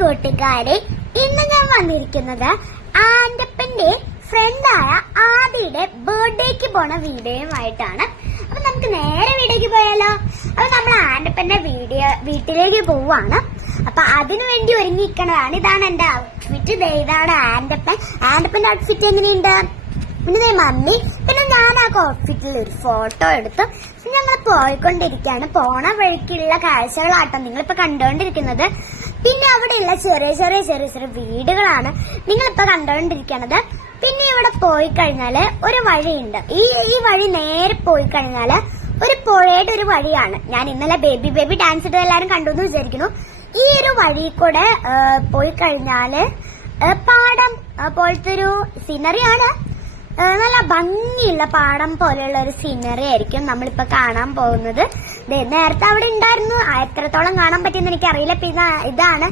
കൂട്ടുകാരെ ഇന്ന് ഞാൻ വന്നിരിക്കുന്നത് ആൻഡപ്പന്റെ ഫ്രണ്ടായ ആദിയുടെ ബർത്ത്ഡേക്ക് പോണ വീഡിയോയുമായിട്ടാണ്. അപ്പൊ നമുക്ക് നേരെ വീഡിയോക്ക് പോയാലോ? അപ്പൊ നമ്മൾ ആൻഡപ്പന്റെ വീഡിയോ വീട്ടിലേക്ക് പോവാണ്. അപ്പൊ അതിനു വേണ്ടി ഒരുങ്ങിയിരിക്കണതാണ്. ഇതാണ് എന്റെ ഔട്ട്ഫിറ്റ് ഇതാണ് ആൻഡപ്പൻ ആൻഡപ്പന്റെ ഔട്ട്ഫിറ്റ് എങ്ങനെയുണ്ട്? പിന്നെ മമ്മി. പിന്നെ ഞാൻ ആ ഔട്ട്ഫിറ്റിൽ ഒരു ഫോട്ടോ എടുത്തു. ഞങ്ങൾ പോയിക്കൊണ്ടിരിക്കുകയാണ്. പോണ വഴിക്കുള്ള കാഴ്ചകളാട്ടോ നിങ്ങളിപ്പോ കണ്ടുകൊണ്ടിരിക്കുന്നത്. പിന്നെ അവിടെയുള്ള ചെറിയ ചെറിയ ചെറിയ ചെറിയ വീടുകളാണ് നിങ്ങളിപ്പോ കണ്ടുകൊണ്ടിരിക്കുന്നത്. പിന്നെ ഇവിടെ പോയി കഴിഞ്ഞാൽ ഒരു വഴിയുണ്ട്. ഈ ഈ വഴി നേരെ പോയി കഴിഞ്ഞാൽ ഒരു പുഴയുടെ ഒരു വഴിയാണ്. ഞാൻ ഇന്നലെ ബേബി ബേബി ഡാൻസ് ഇട്ട് എല്ലാരും കണ്ടു എന്ന് വിചാരിക്കുന്നു. ഈ ഒരു വഴി കൂടെ പോയി കഴിഞ്ഞാൽ പാടം പോലത്തെ ഒരു സീനറിയാണ് നല്ല ഭംഗിയുള്ള പാടം പോലെയുള്ള ഒരു സീനറി ആയിരിക്കും നമ്മളിപ്പോ കാണാൻ പോകുന്നത്. നേരത്തെ അവിടെ ഉണ്ടായിരുന്നു. എത്രത്തോളം കാണാൻ പറ്റിയെന്ന് എനിക്ക് അറിയില്ല പിന്നെ ഇതാണ്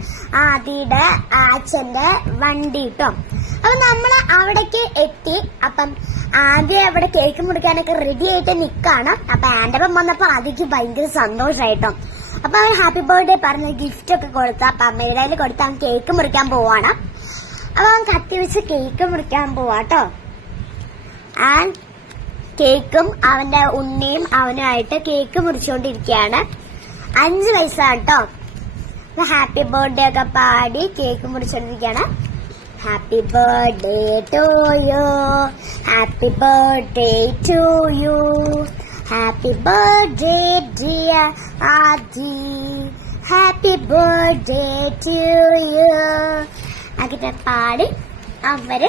ആദിയുടെ അച്ഛന്റെ വണ്ടി കേട്ടോ അപ്പൊ നമ്മൾ അവിടേക്ക് എത്തി. അപ്പം ആദ്യം അവിടെ കേക്ക് മുറിക്കാനൊക്കെ റെഡി ആയിട്ട് നിൽക്കാണ് അപ്പൊ ആന്റപ്പം വന്നപ്പോ ആദ്യക്ക് ഭയങ്കര സന്തോഷമായിട്ടോ അപ്പൊ അവൻ ഹാപ്പി ബർത്ത്ഡേ പറഞ്ഞ് ഗിഫ്റ്റ് ഒക്കെ കൊടുത്ത. അപ്പൊ അമ്മയുടെ കയ്യിൽ കൊടുത്ത് അവൻ കേക്ക് മുറിക്കാൻ പോവാണ്. അപ്പൊ അവൻ കത്തി വെച്ച് കേക്ക് മുറിക്കാൻ പോവാട്ടോ ആൻഡ് കേക്കും അവന്റെ ഉണ്ണിയും അവനുമായിട്ട് കേക്ക് മുറിച്ചുകൊണ്ടിരിക്കുകയാണ് അഞ്ച് വയസ്സാണ് കേട്ടോ ഹാപ്പി ബർത്ത്ഡേ ഒക്കെ പാടി cake മുറിച്ചുകൊണ്ടിരിക്കുകയാണ് happy birthday to you happy birthday to you happy birthday dear Adi happy birthday to you അങ്ങനെ പാടി അവർ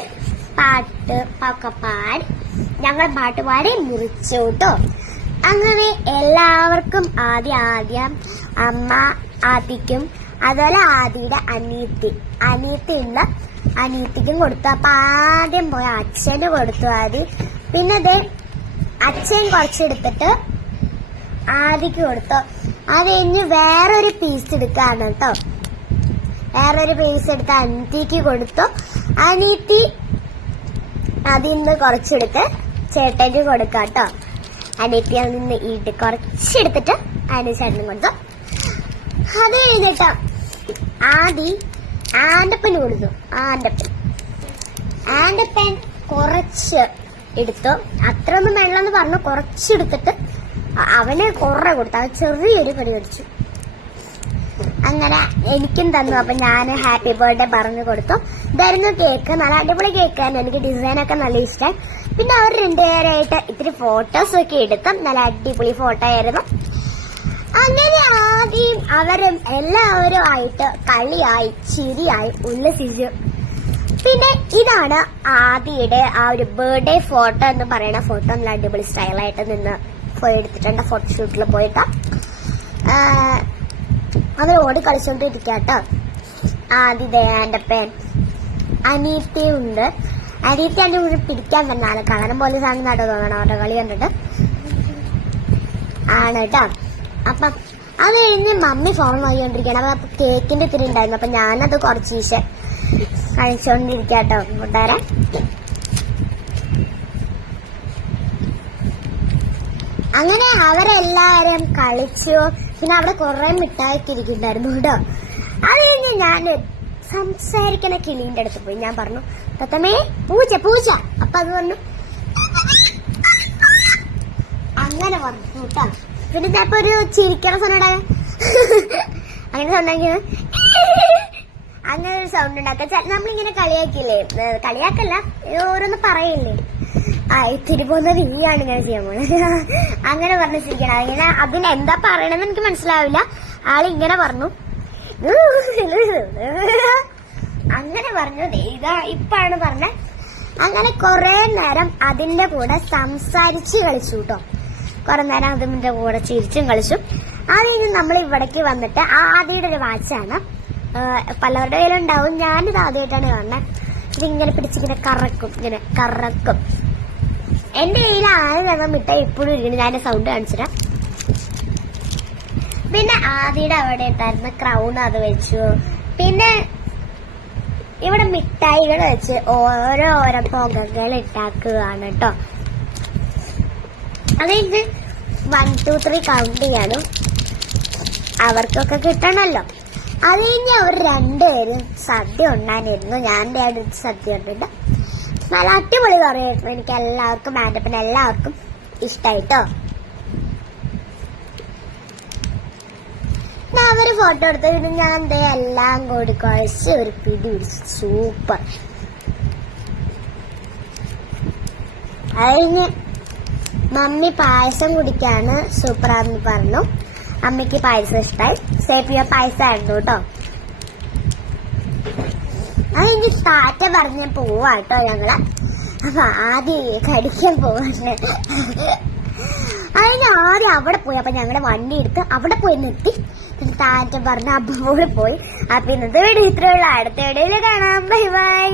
പാട്ട് ഒക്കെ പാടി. ഞങ്ങൾ പാട്ട് പാടി മുറിച്ചു കേട്ടോ അങ്ങനെ എല്ലാവർക്കും ആദ്യം ആദ്യം അമ്മ ആദിക്കും അതുപോലെ ആദിയുടെ അനിയത്തി അനിയത്തി ഉള്ള അനിയത്തിക്കും കൊടുത്തു. അപ്പൊ ആദ്യം പോയ അച്ഛന് കൊടുത്തു ആദി. പിന്നെ അത് അച്ഛൻ കുറച്ചെടുത്തിട്ട് ആദിക്ക് കൊടുത്തു. അത് കഴിഞ്ഞ് വേറൊരു പീസ് എടുക്കാണ് കേട്ടോ വേറൊരു പീസ് എടുത്ത് അനിയത്തിക്ക് കൊടുത്തു. അനിയത്തി അതിൽ നിന്ന് കുറച്ചെടുത്ത് ചേട്ടന് കൊടുക്കാം കേട്ടോ അനിയത്തി അതിൽ നിന്ന് ഈട്ട് കുറച്ചെടുത്തിട്ട് അതിന് ചേട്ടനും കൊടുത്തു. അത് കഴിഞ്ഞിട്ട് ആദി ആൻഡപ്പന് കൊടുത്തു. ആൻഡപ്പൻ ആൻഡപ്പൻ കുറച്ച് എടുത്തു. അത്ര ഒന്നും വേണമെന്ന് പറഞ്ഞു കുറച്ചെടുത്തിട്ട് അവന് കുറെ കൊടുത്തു. അത് ചെറിയൊരു കടി കടിച്ചു അങ്ങനെ എനിക്കും തന്നു. അപ്പൊ ഞാൻ ഹാപ്പി ബർത്ത്ഡേ പറഞ്ഞു കൊടുത്തു. ഇതായിരുന്നു കേക്ക് നല്ല അടിപൊളി കേക്ക് കേക്കായിരുന്നു എനിക്ക് ഡിസൈൻ ഒക്കെ നല്ല ഇഷ്ടമായി പിന്നെ അവർ രണ്ടുപേരായിട്ട് ഇത്തിരി ഫോട്ടോസ് ഒക്കെ എടുത്തു. നല്ല അടിപൊളി ഫോട്ടോ ആയിരുന്നു. അങ്ങനെ ആദ്യം അവരും എല്ലാവരും ആയിട്ട് കളിയായി ചിരിയായി ഉല്ലസിച്ചു. പിന്നെ ഇതാണ് ആദിയുടെ ആ ഒരു ബർത്ത്ഡേ ഫോട്ടോ എന്ന് പറയുന്ന ഫോട്ടോ നല്ല അടിപൊളി സ്റ്റൈലായിട്ട് നിന്ന് പോയി എടുത്തിട്ടുണ്ട്. ഫോട്ടോഷൂട്ടിൽ പോയിട്ട്. അവർ ഓടി കളിച്ചോണ്ടിരിക്കാട്ടോ. ആദി ദയാണ്ടപ്പൻ അനീത്തി അതിന്റെ കൂടെ പിടിക്കാൻ വന്നാണ്. കളരം പോലെ സാധനം നാട്ടോ തോന്നണം അവരുടെ കളി കണ്ടിട്ട് ആണ് കേട്ടോ. അപ്പം അത് കഴിഞ്ഞ് മമ്മി ഫോൺ നോക്കിക്കൊണ്ടിരിക്കുകയാണ് അപ്പൊ കേക്കിന്റെ ഇത്തിരി ഉണ്ടായിരുന്നു. അപ്പൊ ഞാനത് കുറച്ച് ഈശ കഴിച്ചോണ്ടിരിക്കാട്ടോ. കൂട്ടുകാരെ. അങ്ങനെ അവരെല്ലാവരും കളിച്ചു. പിന്നെ അവിടെ കുറെ മിഠായിക്ക് ഇരിക്കുന്നുണ്ടായിരുന്നു കേട്ടോ. അത് കഴിഞ്ഞ് ഞാൻ സംസാരിക്കണ കിളീന്റെ അടുത്ത് പോയി. ഞാൻ പറഞ്ഞു തത്തമ്മേ പൂച്ച പൂച്ച അപ്പൊ അത് പറഞ്ഞു അങ്ങനെ പറഞ്ഞു കേട്ടോ. പിന്നെ ചിലപ്പോ ഒരു ചിരിക്കണ സൗണ്ട് അങ്ങനെ സൗണ്ട് അങ്ങനെ ഒരു സൗണ്ട് ഉണ്ടാക്കാം നമ്മളിങ്ങനെ കളിയാക്കില്ലേ. കളിയാക്കല്ല ഓരോന്ന് പറയില്ലേ? ആ ഇത്തിരി പോകുന്ന നീയാണ് ഇങ്ങനെ ചെയ്യാൻ പോണത് അങ്ങനെ പറഞ്ഞു ചിരിക്കണം അങ്ങനെ അതിന് എന്താ പറയണമെന്ന് എനിക്ക് മനസ്സിലാവില്ല. ആളിങ്ങനെ പറഞ്ഞു. അങ്ങനെ പറഞ്ഞു. ഇതാ ഇപ്പാണ് പറഞ്ഞ. അങ്ങനെ കുറെ നേരം അതിന്റെ കൂടെ സംസാരിച്ച് കളിച്ചു കേട്ടോ കുറെ നേരം അതിന്റെ കൂടെ ചിരിച്ചും കളിച്ചു. അത് കഴിഞ്ഞ് നമ്മൾ ഇവിടേക്ക് വന്നിട്ട് ആദ്യയുടെ ഒരു വാച്ചാണ്. പലവരുടെ കയ്യിലുണ്ടാവും. ഞാനിത് ആദ്യമായിട്ടാണ് കാണുന്നത് ഇതിങ്ങനെ പിടിച്ചിങ്ങനെ കറക്കും. ഇങ്ങനെ കറക്കും. എന്റെ കയ്യിൽ ആദ്യം മിഠായി ഇപ്പോഴും ഇരിക്കുന്നു. ഞാൻ സൗണ്ട് കാണിച്ചിട പിന്നെ ആദ്യയുടെ അവിടെ ഉണ്ടായിരുന്ന ക്രൗൺ അത് വെച്ചു. പിന്നെ ഇവിടെ മിഠായികൾ വെച്ച് ഓരോ ഓരോ പുകകൾ ഇട്ടാക്കുകയാണ് കേട്ടോ. അത് ഇത് വൺ ടു ത്രീ കൗണ്ട് ചെയ്യാനും അവർക്കൊക്കെ കിട്ടണല്ലോ. അത് കഴിഞ്ഞ് അവർ രണ്ടുപേരും സദ്യ ഉണ്ടായിരുന്നു. ഞാൻ എന്റെ അടുത്ത് സദ്യ ഉണ്ടിട്ട് നല്ല അടിപൊളി കറിയായിരുന്നു എനിക്ക് എല്ലാവർക്കും ആൻഡപ്പിന് എല്ലാവർക്കും ഇഷ്ടായിട്ടോ? ഞാൻ അവർ ഫോട്ടോ എടുത്തിട്ട് ഞാൻ എന്താ എല്ലാം കൂടി കുഴച്ച് ഒരു പിടി പിടിച്ചു. സൂപ്പർ അത് കഴിഞ്ഞ് മമ്മി പായസം കുടിക്കാണ്. സൂപ്പറാന്ന് പറഞ്ഞു. അമ്മയ്ക്ക് പായസം ഇഷ്ടമായി സേപ്പിയ പായസം ആയിരുന്നു കേട്ടോ. അത് താറ്റ പറഞ്ഞ പോവാട്ടോ ഞങ്ങൾ. അപ്പൊ ആദ്യം കടിക്കാൻ പോവാണ്. അതിന് ആദ്യം അവിടെ പോയി. അപ്പൊ ഞങ്ങളുടെ വണ്ടി എടുത്ത് അവിടെ പോയി നിർത്തി. താറ്റ പറഞ്ഞ അപ്പോൾ പോയി. അപ്പൊ ഇന്നത്തെ വീട് ഇത്രയുള്ള അടുത്ത വീഡിയോയിൽ കാണാം. Bye bye